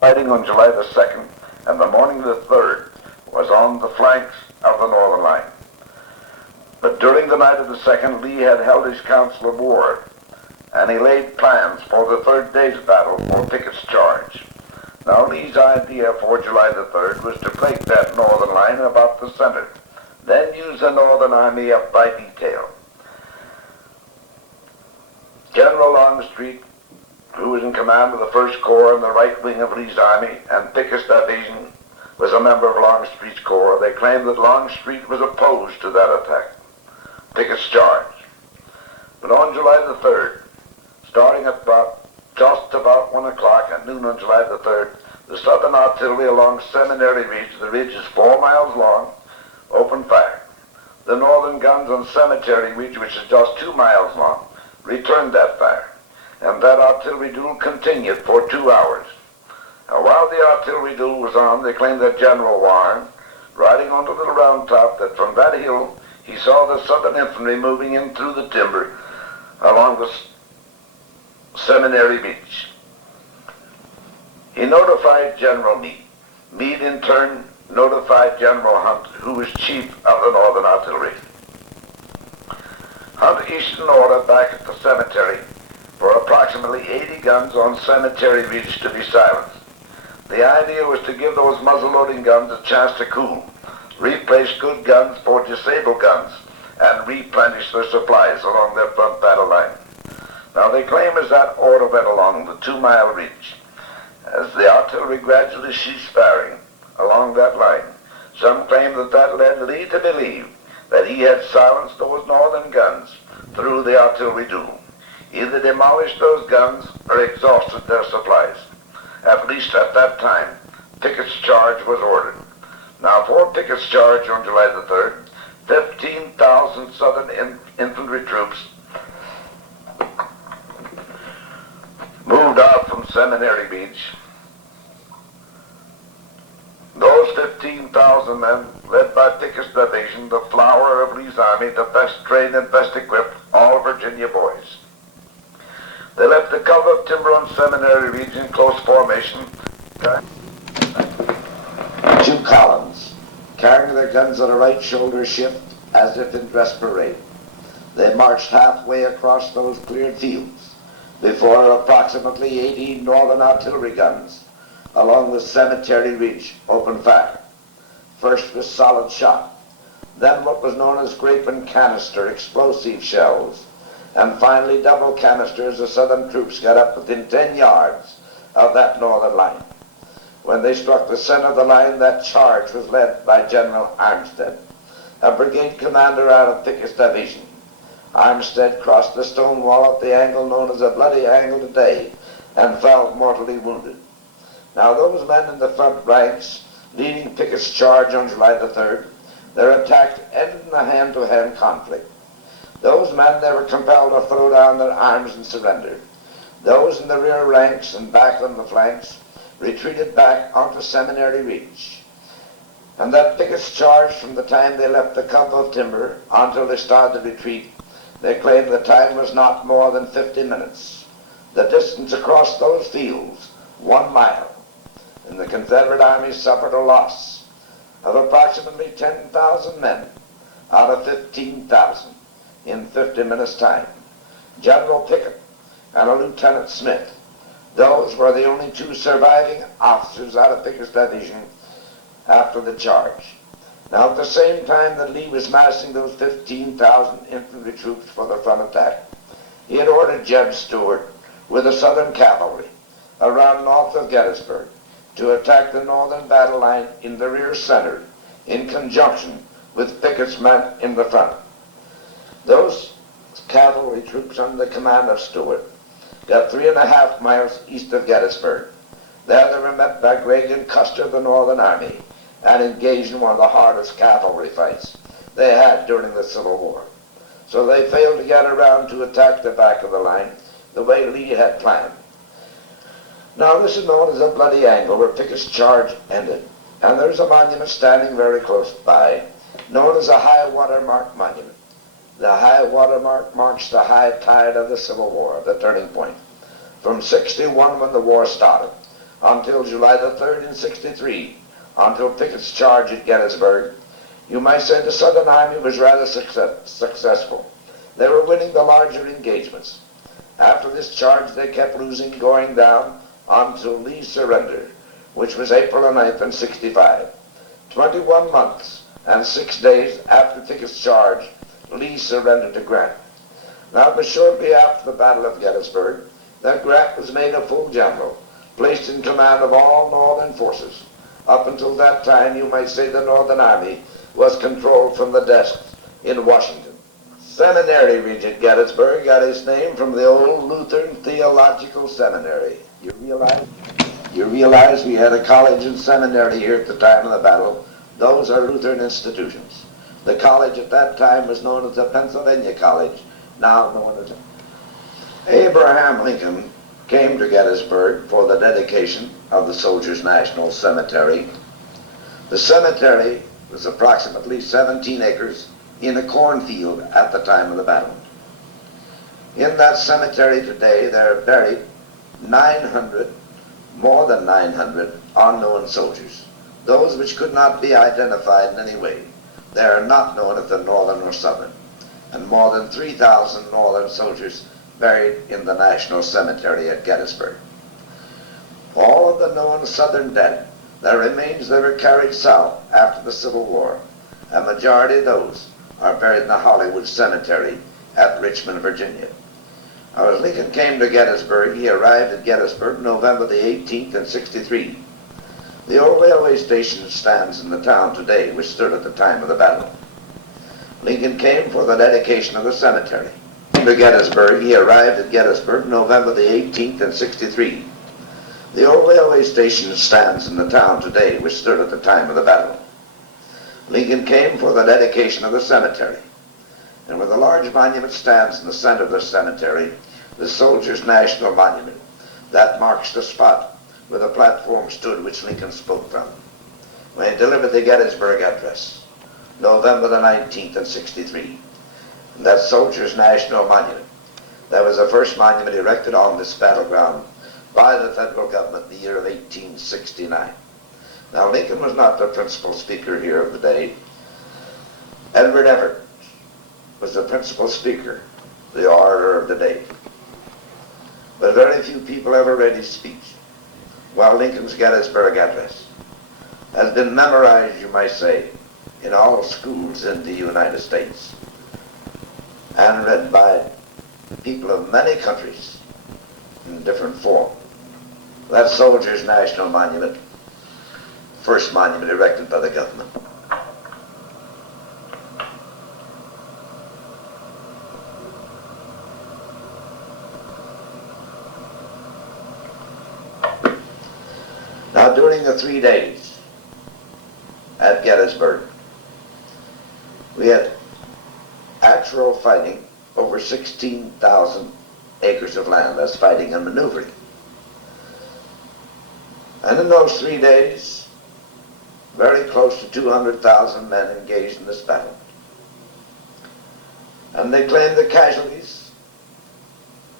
Fighting on July the 2nd and the morning of the 3rd was on the flanks of the Northern Line. But during the night of the 2nd, Lee had held his council of war, and he laid plans for the 3rd day's battle for Pickett's charge. Now Lee's idea for July the 3rd was to break that Northern Line about the center, then use the Northern Army up by detail. General Longstreet, who was in command of the 1st Corps and the right wing of Lee's army, and Pickett's division was a member of Longstreet's corps, they claimed that Longstreet was opposed to that attack, Pickett's charge. But on July the 3rd, starting at just about 1 o'clock at noon on July the 3rd, the Southern artillery along Seminary Ridge, the ridge is 4 miles long, opened fire. The Northern guns on Cemetery Ridge, which is just 2 miles long, returned that fire. And that artillery duel continued for 2 hours. Now, while the artillery duel was on, they claimed that General Warren, riding on the Little Round Top, that from that hill he saw the Southern infantry moving in through the timber along the Seminary Beach. He notified General Meade. Meade, in turn, notified General Hunt, who was chief of the Northern Artillery. Hunt issued an order back at the cemetery for approximately 80 guns on Cemetery Ridge to be silenced. The idea was to give those muzzle-loading guns a chance to cool, replace good guns for disabled guns, and replenish their supplies along their front battle line. Now, they claim as that order went along the 2-mile ridge, as the artillery gradually ceased firing along that line, some claim that that led Lee to believe that he had silenced those Northern guns through the artillery duel, either demolished those guns or exhausted their supplies. At least at that time, Pickett's charge was ordered. Now, for Pickett's charge on July the 3rd, 15,000 Southern infantry troops moved out from Seminary Beach. Those 15,000 men, led by Pickett's division, the flower of Lee's army, the best trained and best equipped, all Virginia boys. They left the cover of timber on Seminary Ridge in close formation, 2 columns, carrying their guns on a right shoulder shift as if in dress parade. They marched halfway across those cleared fields before approximately 80 Northern artillery guns along the Cemetery Ridge opened fire. First with solid shot, then what was known as grape and canister explosive shells, and finally double canisters. The Southern troops got up within 10 yards of that Northern line. When they struck the center of the line, that charge was led by General Armstead, a brigade commander out of Pickett's division. Armstead crossed the stone wall at the angle known as the Bloody Angle today and fell mortally wounded. Now, those men in the front ranks leading Pickett's charge on July the 3rd, their attack ended in a hand-to-hand conflict. Those men, they were compelled to throw down their arms and surrender. Those in the rear ranks and back on the flanks retreated back onto Seminary Ridge. And that Pickett's charge, from the time they left the clump of timber until they started to retreat, they claimed the time was not more than 50 minutes. The distance across those fields, 1 mile. And the Confederate Army suffered a loss of approximately 10,000 men out of 15,000 in 50 minutes' time. General Picket and a Lieutenant Smith, those were the only 2 surviving officers out of Pickett's division after the charge. Now, at the same time that Lee was massing those 15,000 infantry troops for the front attack, he had ordered Jeb Stuart with the Southern cavalry around north of Gettysburg to attack the Northern battle line in the rear center in conjunction with Pickett's men in the front. Those cavalry troops under the command of Stuart got 3.5 miles east of Gettysburg. There they were met by Gregg and Custer of the Northern Army and engaged in one of the hardest cavalry fights they had during the Civil War. So they failed to get around to attack the back of the line the way Lee had planned. Now, this is known as the Bloody Angle, where Pickett's charge ended. And there's a monument standing very close by, known as the High Water Mark Monument. The high water mark marks the high tide of the Civil War, the turning point. From 61, when the war started, until July the 3rd in 63, until Pickett's charge at Gettysburg, you might say the Southern Army was rather successful. They were winning the larger engagements. After this charge, they kept losing, going down until Lee's surrender, which was April the 9th in 65. 21 months and 6 days after Pickett's charge, Lee surrendered to Grant. Now, but shortly after the Battle of Gettysburg, that Grant was made a full general, placed in command of all Northern forces. Up until that time, you might say the Northern Army was controlled from the desks in Washington. Seminary Ridge at Gettysburg got its name from the old Lutheran Theological Seminary. You realize we had a college and seminary here at the time of the battle. Those are Lutheran institutions. The college at that time was known as the Pennsylvania College, now known as Abraham Lincoln came to Gettysburg for the dedication of the Soldiers' National Cemetery. The cemetery was approximately 17 acres in a cornfield at the time of the battle. In that cemetery today, there are buried 900, more than 900 unknown soldiers, those which could not be identified in any way. They are not known if they're Northern or Southern, and more than 3,000 Northern soldiers buried in the National Cemetery at Gettysburg. All of the known Southern dead, their remains that were carried south after the Civil War. A majority of those are buried in the Hollywood Cemetery at Richmond, Virginia. Now, as Lincoln came to Gettysburg, he arrived at Gettysburg November the 18th in 63. The old railway station stands in the town today, which stood at the time of the battle. Lincoln came for the dedication of the cemetery. To Gettysburg, he arrived at Gettysburg November the 18th in 63. The old railway station stands in the town today, which stood at the time of the battle. Lincoln came for the dedication of the cemetery, and where the large monument stands in the center of the cemetery, the Soldiers' National Monument, that marks the spot where the platform stood which Lincoln spoke from when he delivered the Gettysburg Address, November the 19th in 63. And that Soldiers' National Monument, that was the first monument erected on this battleground by the federal government in the year of 1869. Now, Lincoln was not the principal speaker here of the day. Edward Everett was the principal speaker, the orator of the day. But very few people ever read his speech, while Lincoln's Gettysburg Address has been memorized, you might say, in all schools in the United States, and read by people of many countries in different form. That Soldiers' National Monument, first monument erected by the government. Now, during the 3 days at Gettysburg, we had actual fighting over 16,000 acres of land. That's fighting and maneuvering. And in those 3 days, very close to 200,000 men engaged in this battle. And they claimed the casualties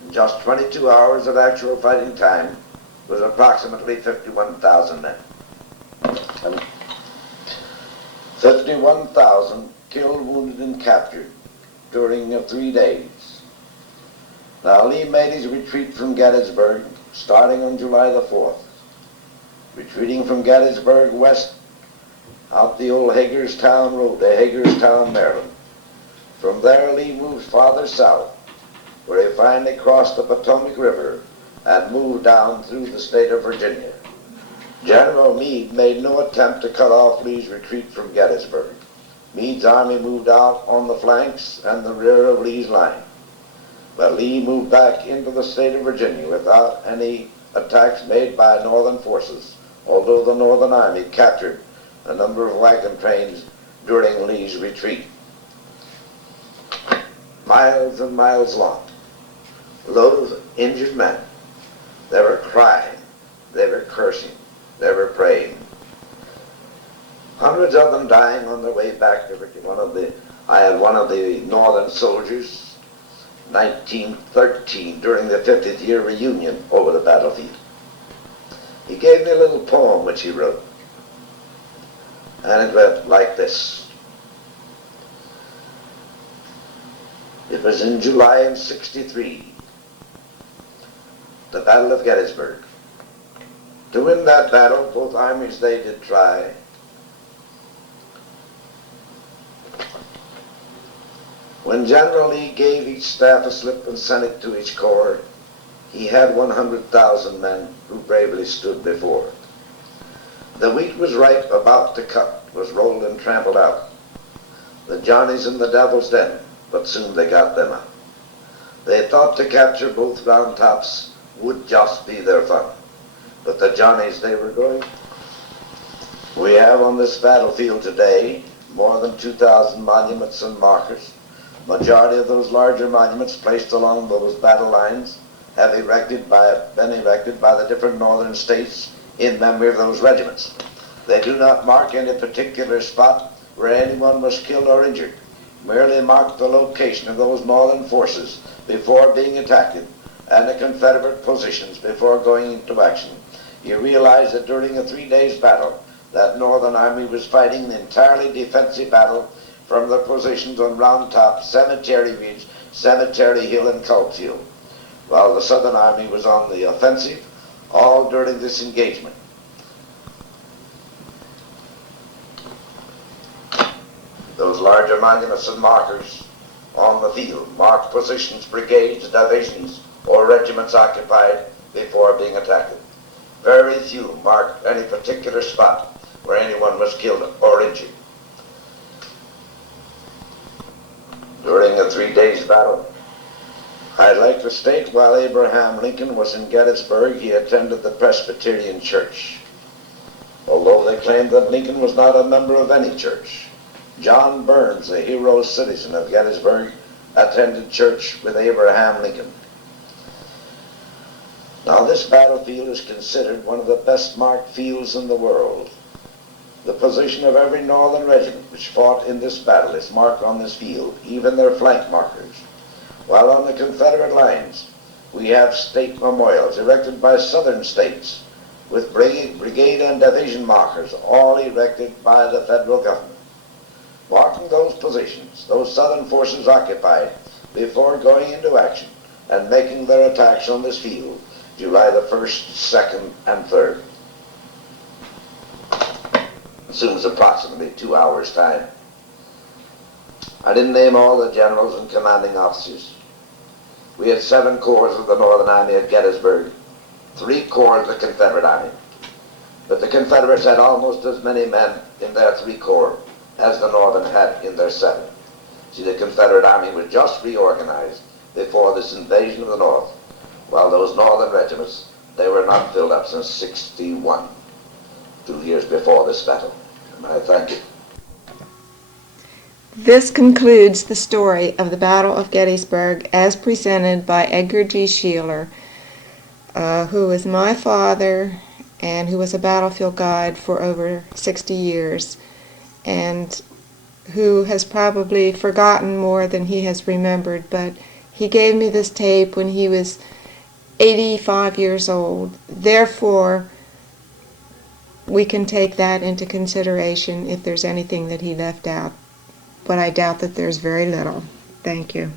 in just 22 hours of actual fighting time was approximately 51,000 men. And 51,000 killed, wounded, and captured during 3 days. Now, Lee made his retreat from Gettysburg starting on July the 4th, retreating from Gettysburg west out the old Hagerstown Road to Hagerstown, Maryland. From there, Lee moved farther south, where he finally crossed the Potomac River and moved down through the state of Virginia. General Meade made no attempt to cut off Lee's retreat from Gettysburg. Meade's army moved out on the flanks and the rear of Lee's line. But Lee moved back into the state of Virginia without any attacks made by Northern forces, although the Northern Army captured a number of wagon trains during Lee's retreat. Miles and miles long, those injured men, they were crying, they were cursing, they were praying. Hundreds of them dying on their way back to Virginia. I had one of the Northern soldiers, 1913, during the 50th year reunion over the battlefield. he gave me a little poem which he wrote. And it went like this. It was in July in '63, the Battle of Gettysburg. To win that battle, both armies they did try. When General Lee gave each staff a slip and sent it to each corps, he had 100,000 men who bravely stood before. The wheat was ripe, about to cut, was rolled and trampled out. The Johnnies in the devil's den, but soon they got them out. They thought to capture both round tops would just be their fun. But the Johnnies, they were going. We have on this battlefield today more than 2,000 monuments and markers. Majority of those larger monuments placed along those battle lines have been erected by the different northern states in memory of those regiments. They do not mark any particular spot where anyone was killed or injured, merely mark the location of those northern forces before being attacked and the Confederate positions before going into action. You realize that during a 3 days battle, that Northern Army was fighting an entirely defensive battle from the positions on Round Top, Cemetery Ridge, Cemetery Hill, and Culp's Hill, while the Southern Army was on the offensive, all during this engagement. Those larger monuments and markers on the field marked positions, brigades, divisions, or regiments occupied before being attacked. Very few marked any particular spot where anyone was killed or injured. During a 3 days battle, I'd like to state while Abraham Lincoln was in Gettysburg, he attended the Presbyterian Church. Although they claimed that Lincoln was not a member of any church, John Burns, the hero citizen of Gettysburg, attended church with Abraham Lincoln. Now this battlefield is considered one of the best marked fields in the world. The position of every northern regiment which fought in this battle is marked on this field, even their flank markers. While on the Confederate lines, we have state memorials erected by southern states with brigade and division markers, all erected by the federal government, marking those positions those southern forces occupied before going into action and making their attacks on this field July the 1st, 2nd, and 3rd. As soon as approximately 2 hours' time. I didn't name all the generals and commanding officers. We had 7 corps of the Northern Army at Gettysburg, 3 corps of the Confederate Army. But the Confederates had almost as many men in their 3 corps as the Northern had in their 7. See, the Confederate Army was just reorganized before this invasion of the North, while those Northern regiments, they were not filled up since '61, 2 years before this battle. And I thank you. This concludes the story of the Battle of Gettysburg as presented by Edgar G. Shealer, who is my father and who was a battlefield guide for over 60 years and who has probably forgotten more than he has remembered, but he gave me this tape when he was 85 years old. Therefore, we can take that into consideration if there's anything that he left out. But I doubt that there's very little. Thank you.